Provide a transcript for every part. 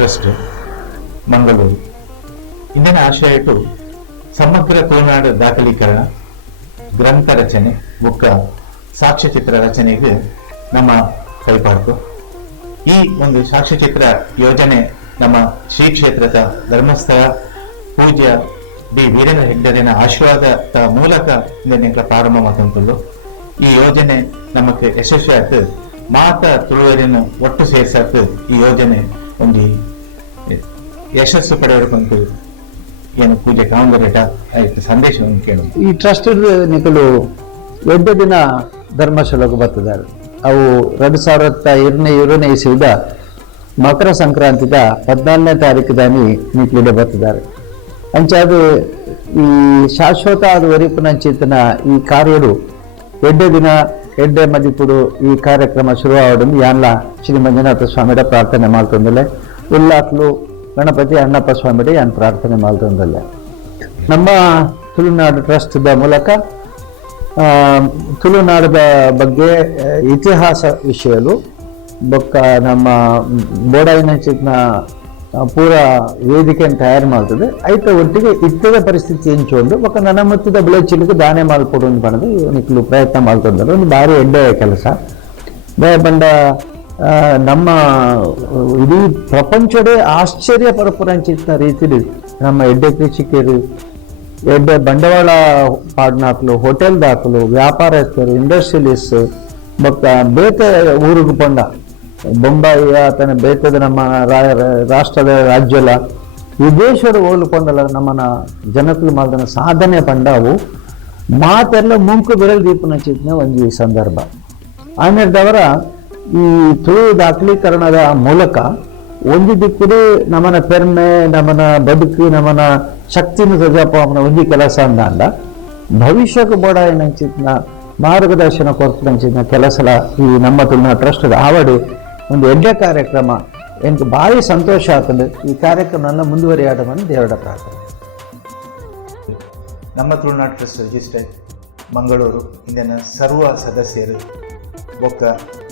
Trust Mangaluru ಇಂದಿನ ಆಶಯ ಇಟ್ಟು ಸಮಗ್ರ ತುಳುನಾಡು ದಾಖಲೀಕರಣ, ಗ್ರಂಥ ರಚನೆ, ಬುಕ್ಕ ಸಾಕ್ಷ್ಯಚಿತ್ರ ರಚನೆಗೆ ನಮ್ಮ ಕೈಪಾಡ್ತು. ಈ ಒಂದು ಸಾಕ್ಷ್ಯಚಿತ್ರ ಯೋಜನೆ ನಮ್ಮ ಶ್ರೀ ಕ್ಷೇತ್ರದ ಧರ್ಮಸ್ಥಳ ಪೂಜ್ಯ ಡಿ ವೀರೇಂದ್ರ ಹೆಗ್ಗಡೆನ ಆಶೀರ್ವಾದ ಮೂಲಕ ಇಂದಿನ ಪ್ರಾರಂಭ ಮಾಡುವಂಥದ್ದು. ಈ ಯೋಜನೆ ನಮಗೆ ಯಶಸ್ವಿ ಆಯ್ತು. ಮಾತ ತುಳುವರಿಯನ್ನು ಒಟ್ಟು ಸೇರಿಸಾಕು ಈ ಯೋಜನೆ ಒಂದು ಯಶಸ್ಸು ಪಡೆಯಬೇಕಂತ ಏನು ಪೂಜೆ ಕಾವಂದರೇಟ ಆಯ್ತು ಸಂದೇಶವನ್ನು ಕೇಳೋದು. ಈ ಟ್ರಸ್ಟ್ ನಿಕಲು 2 ದಿನ ಧರ್ಮಶಾಲೆಗೆ ಬರ್ತಿದ್ದಾರೆ. ಅವು 2022 ಇಸವಿದ ಮಕರ ಸಂಕ್ರಾಂತಿದ 14ನೇ ತಾರೀಕು ದಾನಿ ನಿಕ್ಲಿಡೆ ಬರ್ತಿದ್ದಾರೆ. ಅಂಚಾದು ಈ ಶಾಶ್ವತ ಅದು ವರಿಪುನಂಚಿತನ ಈ ಕಾರ್ಯಡು 2 ದಿನ 2 ಮದಿಪುಡು ಈ ಕಾರ್ಯಕ್ರಮ ಶುರುವಾವಡನ್ನು ಯಾನ್ಲ ಶ್ರೀ ಮಂಜುನಾಥ ಸ್ವಾಮಿಡ ಪ್ರಾರ್ಥನೆ ಮಾಡ್ತಂದಲೆ ಉಲ್ಲಾಕ್ಲು ಗಣಪತಿ ಅಣ್ಣಪ್ಪ ಸ್ವಾಮಿಡೆ ಯಾನ್ ಪ್ರಾರ್ಥನೆ ಮಾಡ್ತಂದಲೆ. ನಮ್ಮ ತುಳುನಾಡು ಟ್ರಸ್ಟ್ದ ಮೂಲಕ ತುಳುನಾಡದ ಬಗ್ಗೆ ಇತಿಹಾಸ ವಿಷಯಲು ಬೊಕ್ಕ ನಮ್ಮ ಬೋಡಾಯಿನ ಪೂರ ವೇದಿಕೆಯನ್ನು ತಯಾರು ಮಾಡ್ತದೆ. ಐತ ಒಟ್ಟಿಗೆ ಇತ್ತದ ಪರಿಸ್ಥಿತಿ ಎಂಚುಕೊಂಡು ಬೊಕ್ಕ ನನ್ನ ಮುತ್ತಿದ ಬೆಳೆಚಿಲಿಕ್ಕೆ ದಾನೆ ಮಾಡ್ಕೊಡು ಅಂತ ಪಡೆದು ನಿಕ್ಲು ಪ್ರಯತ್ನ ಮಾಡ್ಕೊಂಡ್ರೆ ಒಂದು ಭಾರಿ ಎಡ್ಡೆ ಕೆಲಸ ಬಂಡ. ನಮ್ಮ ಇಡೀ ಪ್ರಪಂಚದೇ ಆಶ್ಚರ್ಯ ಪರಪುರಂಚಿತ ರೀತಿಲಿ ನಮ್ಮ ಎಡ್ಡೆ ಕೃಷಿಕರು, ಎಡ್ಡೆ ಬಂಡವಾಳ ಪಾಡ್ನಾಕ್ಲು, ಹೋಟೆಲ್ ದಾಖಲು, ವ್ಯಾಪಾರಸ್ಥರು, ಇಂಡಸ್ಟ್ರಿಯಲಿಸ್ಟ್ ಬೊಕ್ಕ ಬೇತೆ ಊರಿಗೆ ಪಂಡ ಬೊಂಬಾಯಿ ಆತನ ಬೇತದ ನಮ್ಮ ರಾಷ್ಟ್ರದ ರಾಜ್ಯಲ ವಿದೇಶದ ಓಲು ಪಂಡಲ ನಮ್ಮನ ಜನಕಲು ಮಾಡಿದ ಸಾಧನೆ ಪಂಡವು ಮಾತೆಲ್ಲ ಮುಂಕು ಬೆರಳು ದೀಪನ ಚಿತ್ನೆ ಒಂದು ಈ ಸಂದರ್ಭ. ಆಮೇಲೆ ಈ ತುಳು ದಾಖಲೀಕರಣದ ಮೂಲಕ ಒಂದು ದಿಕ್ಕುಡು ನಮ್ಮನ ಪೆರ್ಮೆ, ನಮ್ಮನ ಬದುಕು, ನಮ್ಮನ ಶಕ್ತಿನ ಸಜಾಪನ ಒಂದು ಕೆಲಸ ಅಂದ ಭವಿಷ್ಯಕ್ಕೆ ಬೋಡಾಯಿನಂಚಿತ್ನ ಮಾರ್ಗದರ್ಶನ ಕೊಡ್ತಂಚಿನ ಕೆಲಸಲ ಈ ನಮ್ಮ ತುಳುನಾಡು ಟ್ರಸ್ಟ್ ಆವಡಿ ಒಂದು ಎಡ್ಡೆ ಕಾರ್ಯಕ್ರಮ எனக்கு ಭಾರಿ ಸಂತೋಷ ಆಗ್ತದೆ. ಈ ಕಾರ್ಯಕ್ರಮ ಮುಂದುವರಿಯಾಡಮని ದೇವರ ಪ್ರಾರ್ಥನೆ. ನಮ್ಮ ತುಳುನಾಡು ಟ್ರಸ್ಟ್ ರಿಜಿಸ್ಟರ್ ಮಂಗಳೂರು ಇಂದಿನ ಸರ್ವ ಸದಸ್ಯರು ಬೊಕ್ಕ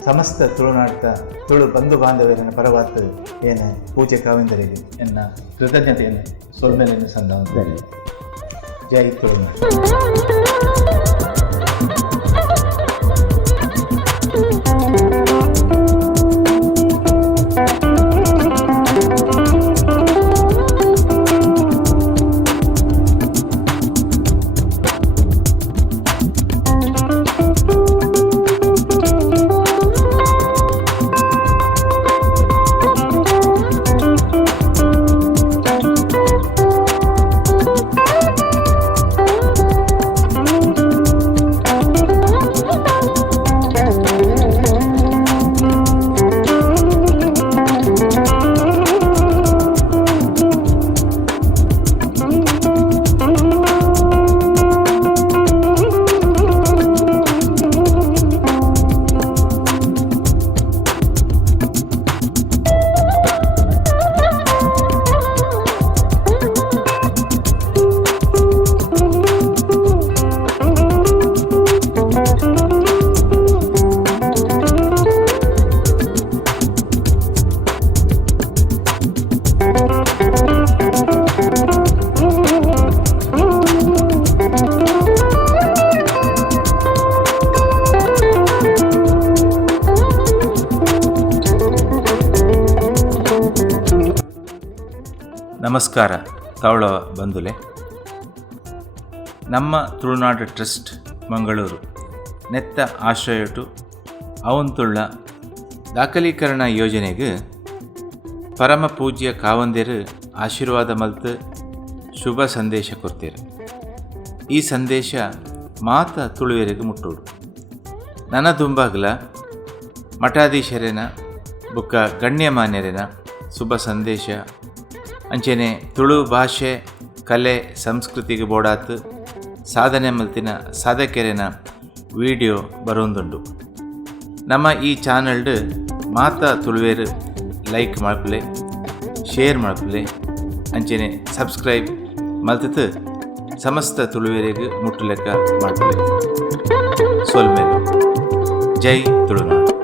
ಸಮಸ್ತ ತುಳುನಾಡ ತುಳು ಬಂಧು ಬಾಂಧವರನ್ನ ಪರವಾದ ಏನು ಪೂಜೆ ಕಾವೇಂದರಿಗೆ ಎನ್ನ ಕೃತಜ್ಞತೆಯನ್ನು ಸೊಲ್ಮೆಲೆಯನ್ನು ಸಂದ. ಜೈ ತುಳುನಾಡು. ನಮಸ್ಕಾರ ತಾವಳ ಬಂಧುಲೆ. ನಮ್ಮ ತುಳುನಾಡು ಟ್ರಸ್ಟ್ ಮಂಗಳೂರು ನೆತ್ತ ಆಶ್ರಯಟು ಅವಂತುಳ್ಳ ದಾಖಲೀಕರಣ ಯೋಜನೆಗೆ ಪರಮ ಪೂಜ್ಯ ಕಾವಂದೇರು ಆಶೀರ್ವಾದ ಮಲ್ತು ಶುಭ ಸಂದೇಶ ಕೊಡ್ತೀರು. ಈ ಸಂದೇಶ ಮಾತ ತುಳುವೆರಿಗೆ ಮುಟ್ಟೋಡು. ನನ್ನ ದುಂಬಾಗ್ಲ ಮಠಾಧೀಶರೇನ ಬುಕ್ಕ ಗಣ್ಯಮಾನ್ಯರೇನ ಶುಭ ಸಂದೇಶ ಅಂಚೆನೆ ತುಳು ಭಾಷೆ ಕಲೆ ಸಂಸ್ಕೃತಿಗೆ ಬೋಡಾತು ಸಾಧನೆ ಮಲ್ತಿನ ಸಾಧಕೆರೆನ ವಿಡಿಯೋ ಬರೋಂದುಂಡು. ನಮ್ಮ ಈ ಚಾನಲ್ಡ್ ಮಾತ ತುಳುವೇರು ಲೈಕ್ ಮಾಡ್ಪಲೆ, ಶೇರ್ ಮಾಡ್ಪಲೆ, ಅಂಚೆನೆ ಸಬ್ಸ್ಕ್ರೈಬ್ ಮಲ್ತತು ಸಮಸ್ತ ತುಳುವೇರಿಗೆ ಮುಟ್ಟಲೆಕ್ಕ ಮಾಡ್ಪಲೆ. ಸೊಲ್ಮೇಲು. ಜೈ ತುಳುನಾಡು.